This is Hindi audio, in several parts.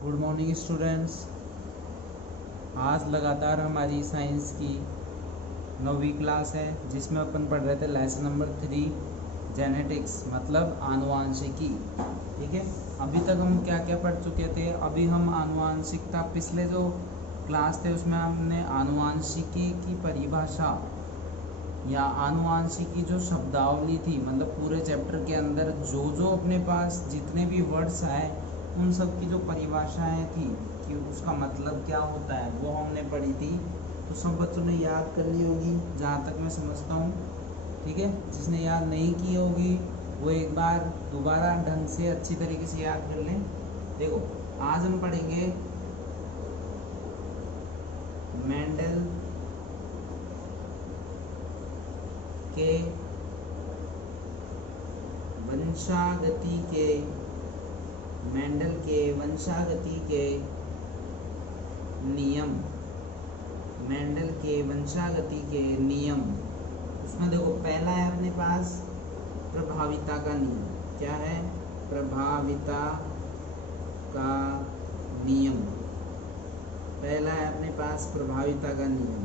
Good morning students. आज लगातार हमारी साइंस की 9वीं क्लास है जिसमें अपन पढ़ रहे थे लेसन नंबर 3 जेनेटिक्स मतलब आनुवांशिकी। ठीक है, अभी तक हम क्या क्या पढ़ चुके थे। अभी हम आनुवांशिकता, पिछले जो क्लास थे उसमें हमने आनुवांशिकी की परिभाषा या आनुवांशिकी जो शब्दावली थी, मतलब पूरे चैप्टर के अंदर जो जो अपने पास जितने भी वर्ड्स आए उन सब की जो परिभाषाएं थी कि उसका मतलब क्या होता है वो हमने पढ़ी थी। तो सब बच्चों ने याद कर ली होगी जहाँ तक मैं समझता हूँ। ठीक है, जिसने याद नहीं की होगी वो एक बार दोबारा ढंग से अच्छी तरीके से याद कर लें। देखो, आज हम पढ़ेंगे मेंडल के वंशागति के नियम। मेंडल के वंशागति के नियम, उसमें देखो पहला है अपने पास प्रभाविता का नियम। क्या है? प्रभाविता का नियम। पहला है अपने पास प्रभाविता का नियम।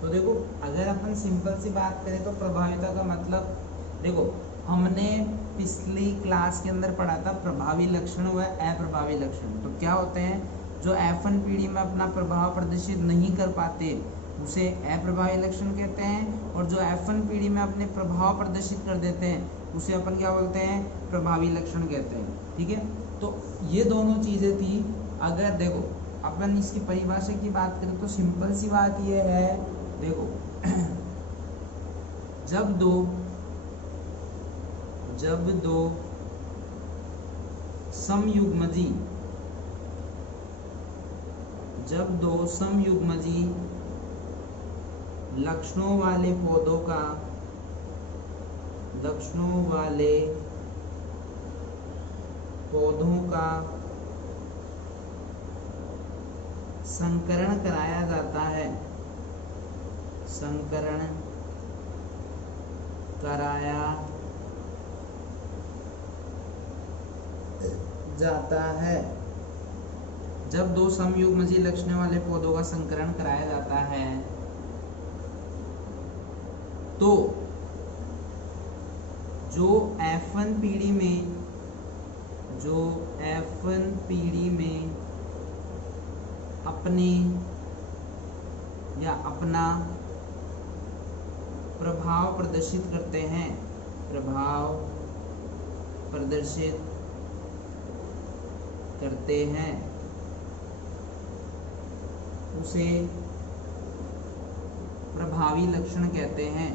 तो देखो, अगर अपन सिंपल सी बात करें तो प्रभाविता का मतलब, देखो हमने पिछली क्लास के अंदर पढ़ा था प्रभावी लक्षण व अप्रभावी लक्षण। तो क्या होते हैं? जो F1 पीढ़ी में अपना प्रभाव प्रदर्शित नहीं कर पाते उसे अप्रभावी लक्षण कहते हैं, और जो F1 पीढ़ी में अपने प्रभाव प्रदर्शित कर देते हैं उसे अपन क्या बोलते हैं? प्रभावी लक्षण कहते हैं। ठीक है, तो ये दोनों चीज़ें थी। अगर देखो अपन इसकी परिभाषा की बात करें तो सिंपल सी बात ये है, देखो जब दो समयुग्मजी लक्षणों वाले पौधों का संकरण कराया जाता है, जब दो समयुग्मजी लक्षण वाले पौधों का संकरण कराया जाता है तो जो F1 पीढ़ी में अपना प्रभाव प्रदर्शित करते हैं उसे प्रभावी लक्षण कहते हैं।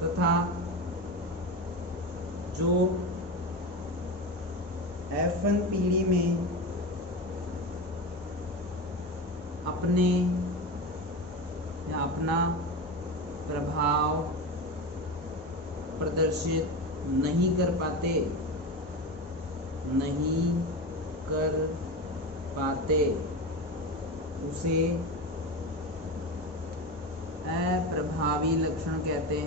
तथा जो F1 पीढ़ी में अपना प्रभाव प्रदर्शित नहीं कर पाते उसे अप्रभावी लक्षण कहते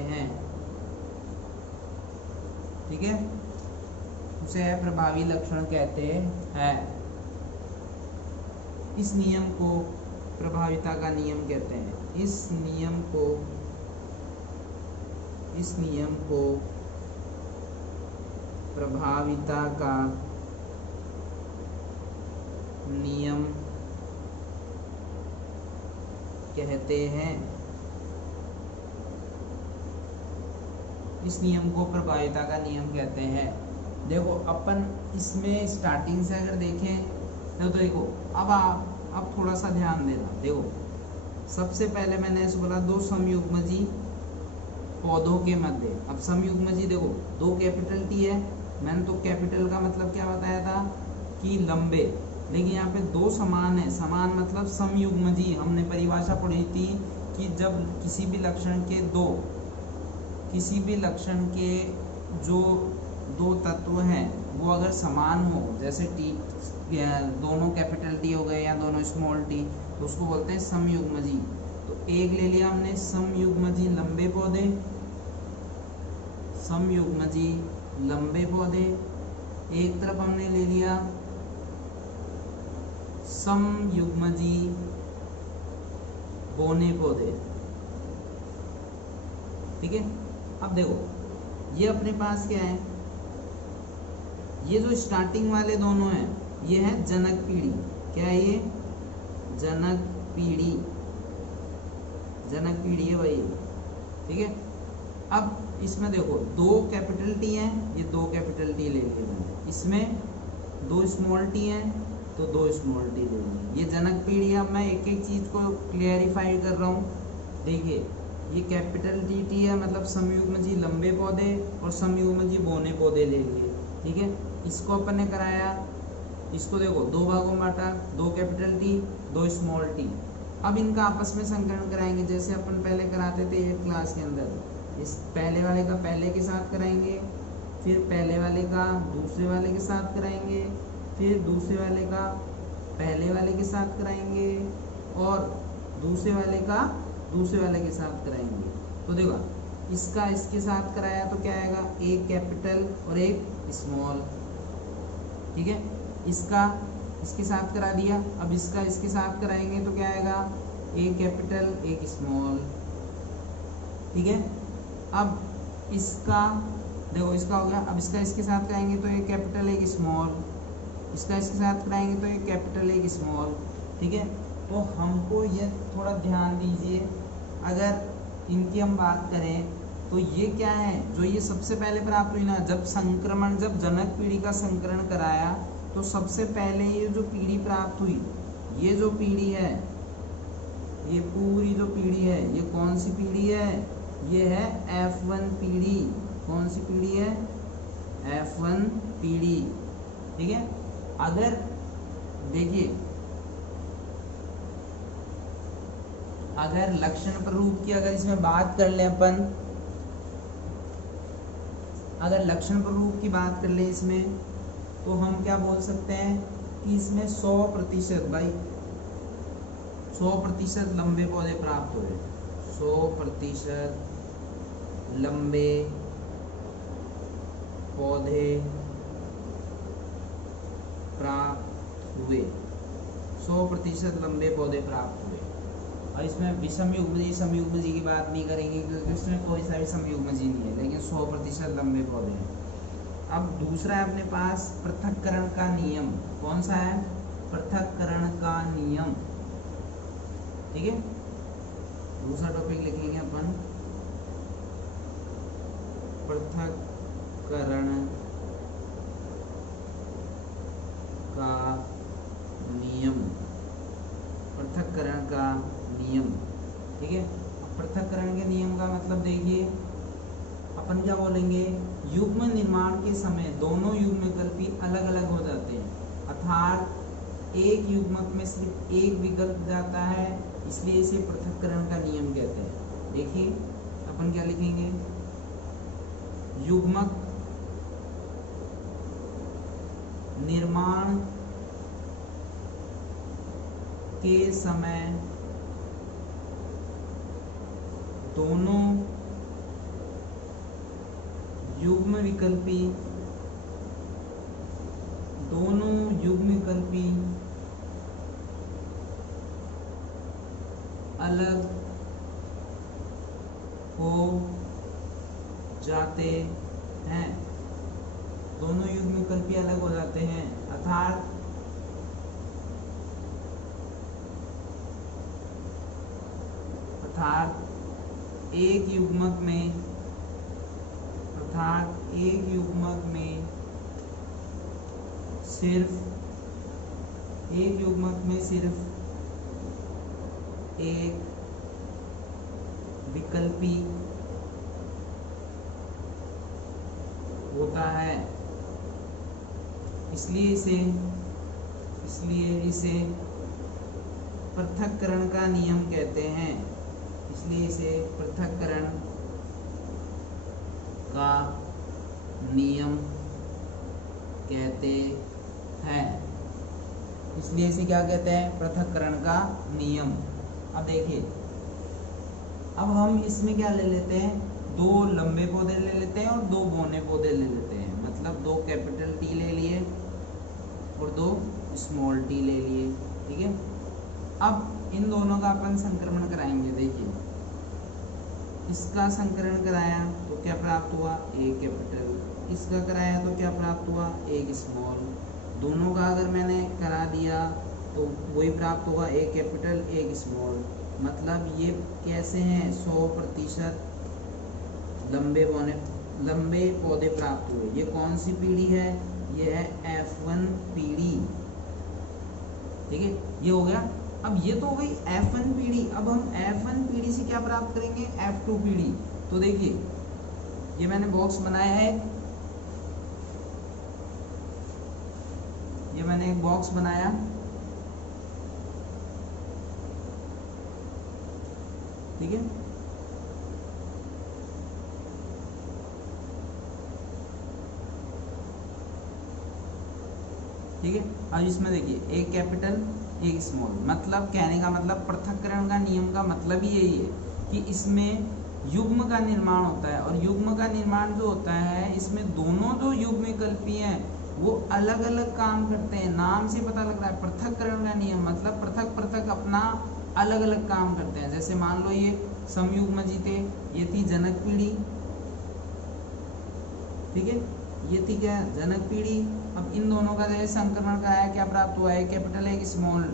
हैं। ठीक है, उसे अप्रभावी लक्षण कहते हैं। इस नियम को प्रभाविता का नियम कहते हैं। इस नियम को प्रभाविता का नियम कहते हैं। इस नियम को प्रभाविता का नियम कहते हैं। देखो अपन इसमें स्टार्टिंग से अगर देखें तो देखो अब थोड़ा सा ध्यान देना। देखो सबसे पहले मैंने ऐसे बोला दो समयुग्मजी पौधों के मध्य। अब समयुग्मजी देखो दो कैपिटल टी है, मैंने तो कैपिटल का मतलब क्या बताया था कि लंबे, लेकिन यहाँ पे दो समान है। समान मतलब समयुग्मजी हमने परिभाषा पढ़ी थी कि जब किसी भी लक्षण के जो दो तत्व हैं वो अगर समान हो, जैसे दोनों कैपिटल टी हो गए या दोनों स्मॉल टी, तो उसको बोलते हैं समयुग्मजी। तो एक ले लिया हमने समयुग्मजी लंबे पौधे, समयुग्मजी लंबे पौधे। एक तरफ हमने ले लिया समयुग्मजी बौने पौधे। ठीक है, अब देखो ये अपने पास क्या है, ये जो स्टार्टिंग वाले दोनों हैं ये है जनक पीढ़ी। क्या है ये? जनक पीढ़ी, जनक पीढ़ी है भाई। ठीक है, अब इसमें देखो दो कैपिटल टी हैं, ये दो कैपिटल टी ले लिए मैंने, इसमें दो स्मॉल टी हैं तो दो स्मॉल टी ले लिए। ये जनक पीढ़ी है। अब मैं एक एक चीज को क्लियरिफाई कर रहा हूँ। देखिए ये कैपिटल टी है, मतलब समयुग्मजी लंबे पौधे और समयुग्मजी बौने पौधे ले लिए। ठीक है, इसको अपन ने कराया, इसको देखो दो भागों में बांटा, दो कैपिटल टी दो स्मॉल टी। अब इनका आपस में संकरण कराएंगे जैसे अपन पहले कराते थे एक क्लास के अंदर। इस पहले वाले का पहले के साथ कराएंगे, फिर पहले वाले का दूसरे वाले के साथ कराएंगे, फिर दूसरे वाले का पहले वाले के साथ कराएंगे और दूसरे वाले का दूसरे वाले के साथ कराएंगे। तो देखो इसका इसके साथ कराया तो क्या आएगा, एक कैपिटल और एक स्मॉल। ठीक है, इसका इसके साथ करा दिया, अब इसका इसके साथ कराएंगे तो क्या आएगा, एक कैपिटल एक स्मॉल। ठीक है, अब इसका देखो इसका हो गया, अब इसका इसके साथ कराएंगे तो एक कैपिटल एक स्मॉल, इसका इसके साथ कराएंगे तो एक कैपिटल एक स्मॉल। ठीक है, तो हमको ये थोड़ा ध्यान दीजिए, अगर इनकी हम बात करें तो ये क्या है, जो ये सबसे पहले प्राप्त हुई ना, जब संक्रमण, जब जनक पीढ़ी का संकरण कराया तो सबसे पहले ये जो पीढ़ी प्राप्त हुई, ये जो पीढ़ी है, ये पूरी जो पीढ़ी है, ये कौन सी पीढ़ी है, ये है F1 पीढ़ी। कौन सी पीढ़ी है, F1 पीढ़ी। ठीक है, अगर देखिए अगर लक्षण प्ररूप की अगर इसमें बात कर लें अपन, अगर लक्षण प्ररूप की बात कर लें इसमें, तो हम क्या बोल सकते हैं कि इसमें 100% भाई 100% लंबे पौधे प्राप्त हुए, 100% लंबे पौधे प्राप्त हुए, 100% लंबे पौधे प्राप्त हुए। और इसमें विषमयुग्मजी समयुग्मजी की बात नहीं करेंगे क्योंकि उसमें कोई सा भी समयुग्मजी नहीं है, लेकिन 100% लंबे पौधे हैं। अब दूसरा है अपने पास पृथक्करण का नियम। कौन सा है, पृथक्करण का नियम। ठीक है, दूसरा टॉपिक लिखेंगे अपन पृथक्करण का नियम, पृथक्करण का नियम। ठीक है, पृथक्करण के नियम का मतलब देखिए अपन क्या बोलेंगे, युग्म निर्माण के समय दोनों युग्मविकल्पी अलग अलग हो जाते हैं, अर्थात एक युग्मक में सिर्फ एक विकल्प जाता है, इसलिए इसे पृथक्करण का नियम कहते हैं। देखिए अपन क्या लिखेंगे, युग्मक निर्माण के समय दोनों युग्म विकल्पी अलग हो जाते हैं, दोनों युग्म विकल्पी अलग हो जाते हैं, अर्थात एक युग्मक में सिर्फ एक विकल्पी होता है, इसलिए इसे पृथक्करण का नियम कहते हैं, इसलिए इसे पृथक्करण का नियम कहते हैं। इसलिए इसे क्या कहते हैं, पृथक्करण का नियम। अब देखिए, अब हम इसमें क्या ले लेते हैं, 2 लंबे पौधे ले लेते हैं और 2 बौने पौधे ले लेते हैं, मतलब 2 कैपिटल टी ले लिए और 2 स्मॉल टी ले लिए, ठीक है। अब इन दोनों का अपन संक्रमण कराएंगे। देखिए, इसका संकरण कराया तो क्या प्राप्त हुआ, एक कैपिटल, इसका कराया तो क्या प्राप्त हुआ, एक स्मॉल। दोनों का अगर मैंने करा दिया तो वही प्राप्त होगा, एक कैपिटल एक स्मॉल। मतलब ये कैसे हैं, 100% लंबे पौधे प्राप्त हुए। ये कौन सी पीढ़ी है, ये है F1 पीढ़ी, ठीक है, ये हो गया। अब ये तो हो गई F1 पीढ़ी। अब हम F1 पीढ़ी से क्या प्राप्त करेंगे, F2 पीढ़ी। तो देखिए, ये मैंने बॉक्स बनाया है, ये मैंने एक बॉक्स बनाया, ठीक है। ठीक है, अब इसमें देखिए, एक कैपिटल एक स्मॉल। मतलब कहने का मतलब पृथक्करण का नियम का मतलब ही यही है कि इसमें युग्म का निर्माण होता है, और युग्म का निर्माण जो होता है, इसमें दोनों जो युग्म विकल्पी हैं वो अलग अलग काम करते हैं। नाम से पता लग रहा है पृथक्करण का नियम, मतलब पृथक पृथक अपना अलग अलग काम करते हैं। जैसे मान लो ये समयुग्मजी थे, ये थी जनक पीढ़ी, ठीक है, ये थी क्या, जनक पीढ़ी। अब इन दोनों का जैसे संक्रमण कराया, क्या प्राप्त हुआ, एक कैपिटल एक स्मॉल,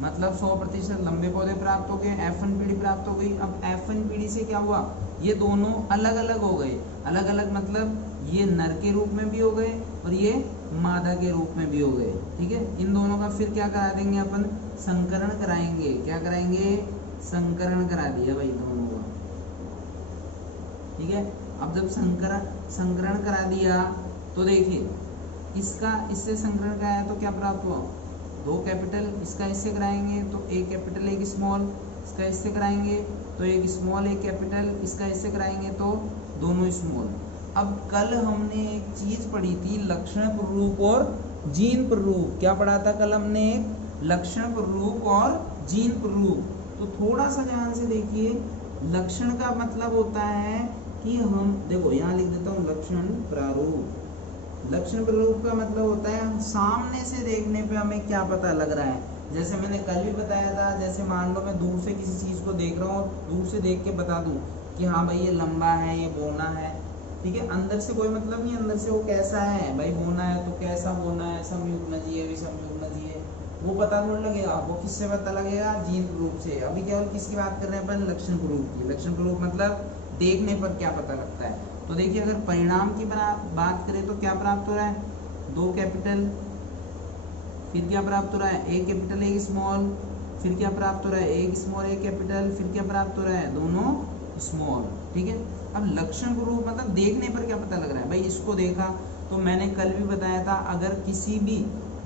मतलब 100% लंबे पौधे प्राप्त हो गए, F1 पीढ़ी प्राप्त हो गई। अब F1 पीढ़ी से क्या हुआ, ये दोनों अलग अलग हो गए। अलग अलग मतलब ये नर के रूप में भी हो गए और ये मादा के रूप में भी हो गए, ठीक है। इन दोनों का फिर क्या करा देंगे अपन, संकरण कराएंगे। क्या कराएंगे, संकरण करा दिया भाई दोनों का, ठीक है। अब जब संकरण करा दिया तो देखिए, इसका इससे संकरण कराया तो क्या प्राप्त हुआ, 2 कैपिटल, इसका इससे कराएंगे तो एक कैपिटल एक स्मॉल, इसका इससे कराएंगे तो एक स्मॉल एक कैपिटल, इसका इससे कराएंगे तो दोनों स्मॉल। अब कल हमने एक चीज पढ़ी थी, लक्षण प्ररूप और जीन प्ररूप। क्या पढ़ा था कल हमने, एक लक्षण प्ररूप और जीन प्ररूप। तो थोड़ा सा ध्यान से देखिए, लक्षण का मतलब होता है कि हम, देखो यहाँ लिख देता हूँ, लक्षण प्रारूप। लक्षण प्रारूप का मतलब होता है सामने से देखने पे हमें क्या पता लग रहा है। जैसे मैंने कल भी बताया था, जैसे मान लो मैं दूर से किसी चीज को देख रहा हूँ, दूर से देख के बता दूं कि हाँ भाई ये लंबा है, ये बौना है, ठीक है। अंदर से कोई मतलब नहीं, अंदर से वो कैसा है भाई, बौना है तो कैसा बौना है, समयुग्मजी है, विषमयुग्मजी है, वो पता थोड़ा लगेगा। वो किससे पता लगेगा, जीन प्रारूप से। अभी केवल किसकी बात कर रहे हैं अपन, लक्षण प्रारूप की। लक्षण प्रारूप मतलब देखने पर क्या पता लगता है। तो देखिए, अगर परिणाम की बात करें तो क्या प्राप्त हो रहा है, 2 कैपिटल, फिर क्या प्राप्त हो रहा है, एक कैपिटल एक स्मॉल, फिर क्या प्राप्त हो रहा है, एक स्मॉल एक कैपिटल, फिर क्या प्राप्त हो रहा है, दोनों स्मॉल, ठीक है। अब लक्षण प्रारूप मतलब देखने पर क्या पता लग रहा है भाई। इसको देखा तो मैंने कल भी बताया था, अगर किसी भी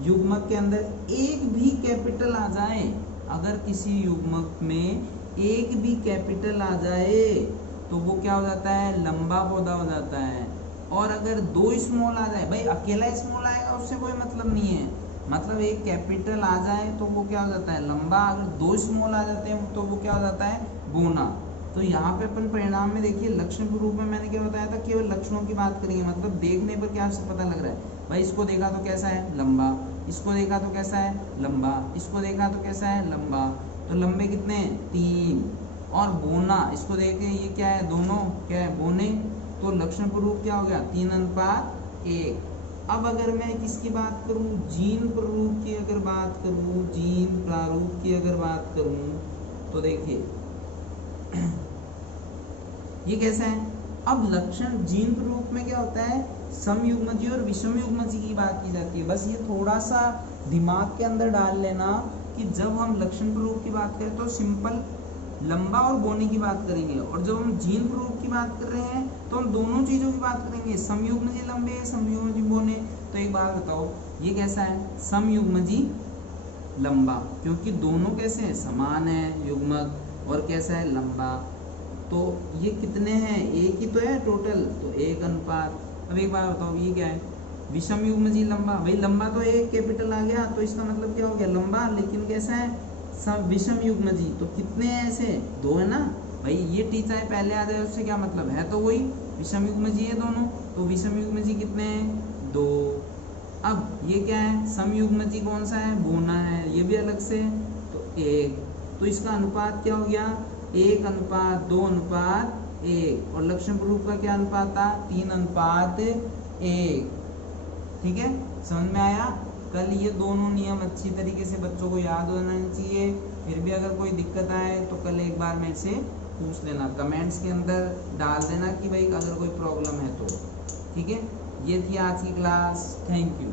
युग्मक के अंदर एक भी कैपिटल आ जाए, अगर किसी युग्मक में एक भी कैपिटल आ जाए तो वो क्या हो जाता है, लंबा पौधा हो जाता है। और अगर 2 स्मॉल आ जाए, भाई अकेला स्मॉल आएगा उससे कोई मतलब नहीं है, मतलब एक कैपिटल आ जाए तो वो क्या हो जाता है, लंबा। अगर 2 स्मॉल आ जाते हैं तो वो क्या हो जाता है, बौना। तो यहाँ पे अपन परिणाम में देखिए, लक्षण के रूप में मैंने क्या बताया था, केवल लक्षणों की बात करेंगे, मतलब देखने पर क्या पता लग रहा है भाई। इसको देखा तो कैसा है, लंबा, इसको देखा तो कैसा है, लंबा, इसको देखा तो कैसा है, लंबा। तो लंबे कितने हैं, 3। और बोना, इसको देखे ये क्या है, दोनों क्या है, बोने। तो लक्षण प्रारूप क्या हो गया, 3:1। अब अगर मैं किसकी बात करूं, जीन प्रारूप की अगर बात करूं, जीन प्रारूप की अगर बात करूं तो देखिए ये कैसा है। अब लक्षण जीन प्रारूप में क्या होता है, समयुग्मजी और विषमयुग्मजी की बात की जाती है। बस ये थोड़ा सा दिमाग के अंदर डाल लेना कि जब हम लक्षण प्रारूप की बात करें तो सिंपल लंबा और बोने की बात करेंगे, और जब हम जीन प्रारूप की बात कर रहे हैं तो हम दोनों चीजों की बात करेंगे, समयुग्मजी लंबे, समयुग्मजी बोने। तो एक बात बताओ, ये कैसा है, समयुग्मजी लंबा, क्योंकि दोनों कैसे हैं, समान है युग्मक, और कैसा है, लंबा। तो ये कितने हैं, एक ही तो है टोटल, तो 1 अनुपात। अब एक बात बताओ, ये क्या है, विषम युग्मजी लंबा, भाई लंबा तो एक कैपिटल आ गया, तो इसका मतलब क्या हो गया लंबा, लेकिन कैसा है सब विषम युग्मजी। तो कितने हैं ऐसे, दो है ना भाई, ये टी चाहे पहले आ जाए उससे क्या मतलब है, तो वही विषम युग्मजी है दोनों, तो विषम युग्मजी कितने हैं, दो। अब ये क्या है, सम युग्मजी कौन सा है, बोना है, ये भी अलग से, तो एक। तो इसका अनुपात क्या हो गया, 1:2:1, और लक्षण रूप का क्या अनुपात था, 3:1। ठीक है, समझ में आया। कल ये दोनों नियम अच्छी तरीके से बच्चों को याद होना चाहिए। फिर भी अगर कोई दिक्कत आए तो कल एक बार मेरे से पूछ लेना, कमेंट्स के अंदर डाल देना कि भाई अगर कोई प्रॉब्लम है तो। ठीक है, ये थी आज की क्लास, थैंक यू।